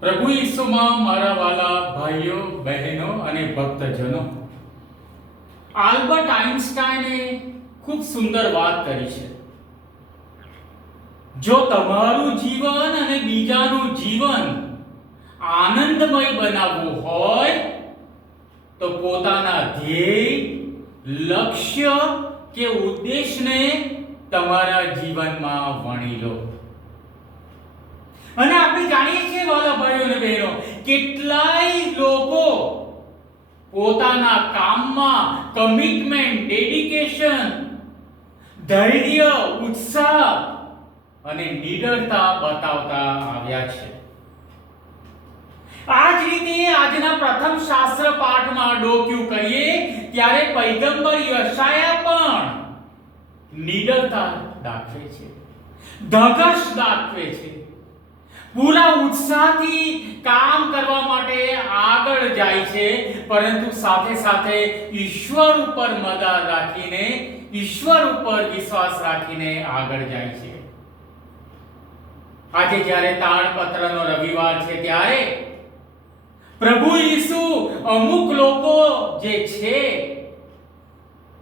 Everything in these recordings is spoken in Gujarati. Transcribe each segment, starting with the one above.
પ્રભુ ઈસુમાં મારા વાલા ભાઈઓ બહેનો અને ભક્તજનો, આલ્બર્ટ આઇન્સ્ટાઈને ખૂબ સુંદર વાત કરી છે. જો તમારું જીવન અને બીજાનું જીવન આનંદમય બનાવવું હોય તો પોતાના ધ્યેય, લક્ષ્ય કે ઉદ્દેશને તમારા જીવનમાં વણી લો. અને આપણે જાણીએ છીએ વાલા ભાઈઓ અને બહેનો, કેટલાય લોકો પોતાના કામમાં કમિટમેન્ટ, ડેડિકેશન, ધૈર્ય, ઉત્સાહ અને નિડરતા બતાવતા આવ્યા છે. આ જ રીતે આજના પ્રથમ શાસ્ત્ર પાઠમાં ડોક્યું કરીએ ત્યારે પૈગંબર યશાયા પણ નિડરતા દાખવે છે, ધગશ દાખવે છે, પૂરા ઉત્સાહથી કામ કરવા માટે આગળ જાય છે, પરંતુ સાથે સાથે ઈશ્વર ઉપર મદાર રાખીને, ઈશ્વર ઉપર વિશ્વાસ રાખીને આગળ જાય છે. આજે જ્યારે તાળપત્રનો રવિવાર છે ત્યારે પ્રભુ ઈસુ અમુક લોકો જે છે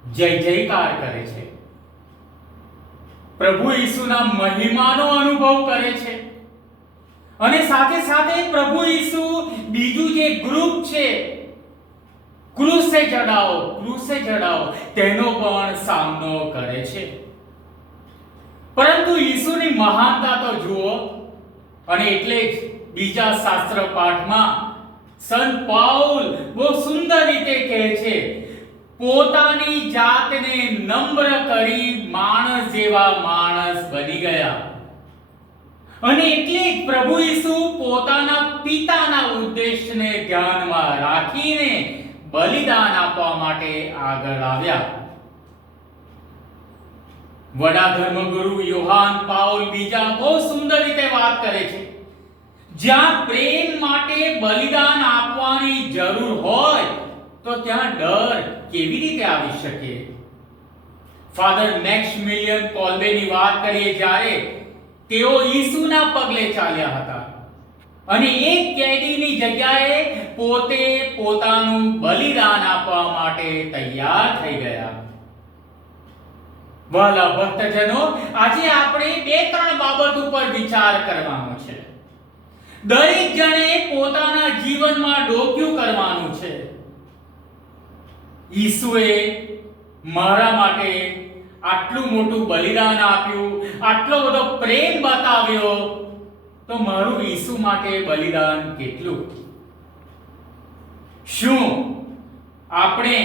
જય જયકાર કરે છે, પ્રભુ ઈસુના મહિમાનો અનુભવ કરે છે, અને સાથે સાથે પ્રભુ ઈસુ બીજું જે ગ્રુપ છે ક્રૂસે ચડાવો તેનો પણ સામનો કરે છે. પરંતુ ઈસુની મહાનતા તો જુઓ. અને એટલે જ બીજા શાસ્ત્ર પાઠમાં સંત પાઉલ બહુ સુંદર રીતે કહે છે, પોતાની જાતને નમ્ર કરી માણસ જેવા માણસ બની ગયા. અને એટલે જ પ્રભુ ઈસુ પોતાના પિતાના ઉદ્દેશને ધ્યાનમાં રાખીને બલિદાન આપવા માટે આગળ આવ્યા. વડા ધર્મગુરુ યોહાન પાઉલ બીજા બહુ સુંદર રીતે વાત કરે છે, જ્યાં પ્રેમ માટે બલિદાન આપવાની જરૂર હોય તો ત્યાં ડર કેવી રીતે આવી શકે? ફાધર મેક્સમિલિયન કોલ્બેની વાત કરીએ, જ્યારે તેઓ ઈસુના પગલે ચાલ્યા હતા અને એક કેદીની જગ્યાએ પોતે પોતાનું બલિદાન આપવા માટે તૈયાર થઈ ગયા. વાલા ભક્તજનો, આજે આપણે બે ત્રણ બાબત ઉપર વિચાર કરવાનો છે. દરેક જણે પોતાના જીવનમાં ડોક્યું કરવાનું છે. ઈસુએ મારા માટે આટલું મોટું બલિદાન આપ્યું, આટલો બધો પ્રેમ બતાવ્યો, તો મારું ઈસુ માટે બલિદાન કેટલું? શું આપણે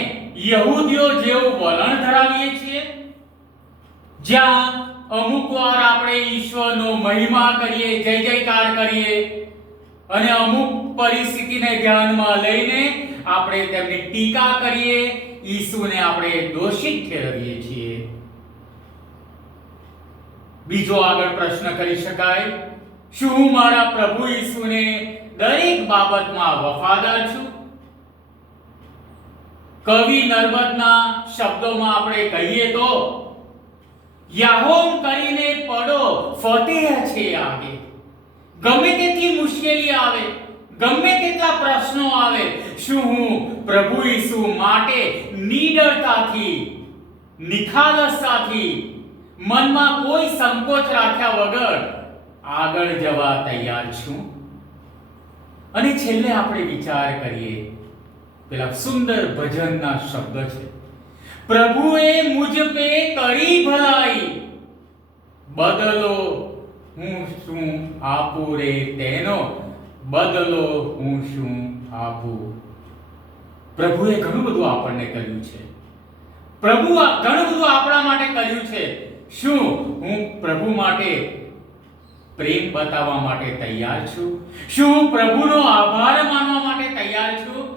યહૂદીઓ જેવું વલણ ધરાવીએ છીએ, જ્યાં અમુક વાર આપણે ઈશ્વરનો મહિમા કરીએ, જય જયકાર કરીએ, અને અમુક પરિસ્થિતિને ધ્યાનમાં લઈને આપણે તેમની ટીકા કરીએ, ઈસુને આપણે દોષિત ઠેરવીએ છીએ? બીજો આગળ પ્રશ્ન કરી શકાય, શું હું મારા પ્રભુ ઈસુને દરેક બાબતમાં વફાદાર છું? કવિ નર્મદના શબ્દોમાં આપણે કહીએ તો, યાહોમ કરીને પડો, ફતેહ છે આગે. ગમે તેટલી મુશ્કેલી આવે, ગમે તેટલા પ્રશ્નો આવે, શું હું પ્રભુ ઈસુ માટે નિડરતાથી, નિખાલસતાથી, મનમાં કોઈ સંકોચ રાખ્યા વગર આગળ જવા તૈયાર છું? અને છેલ્લે આપણે વિચાર કરીએ, પેલા સુંદર ભજનના શબ્દ છે, પ્રભુએ મુझ पे કરી ભલાઈ, બદલો હું શું આપું રે તેનો, બદલો હું શું આપું. પ્રભુએ ઘણું બધું આપણને કર્યું છે, પ્રભુ ઘણું બધું આપણા માટે કર્યું છે. શું હું પ્રભુ માટે પ્રેમ બતાવવા માટે તૈયાર છું? શું હું પ્રભુનો આભાર માનવા માટે તૈયાર છું?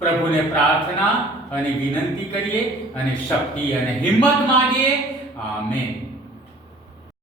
પ્રભુને પ્રાર્થના અને વિનંતી કરીએ અને શક્તિ અને હિંમત માંગીએ. આમેન.